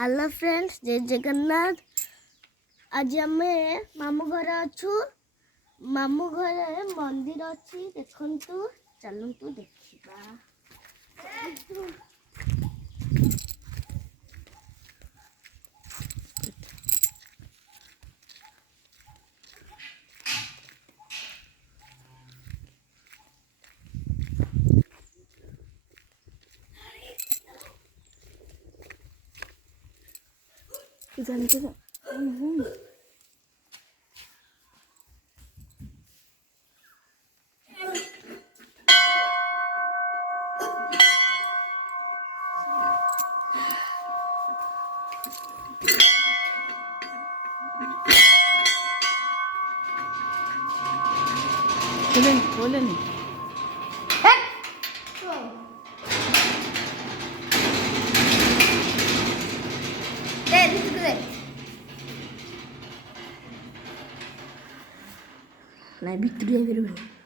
Hello friends, जय जगन्नाथ। आज आम मामू घर अच्छु। मामू घर मंदिर अच्छी देखु, चलतु देखा। जानते हो बोले नहीं नहीं भितर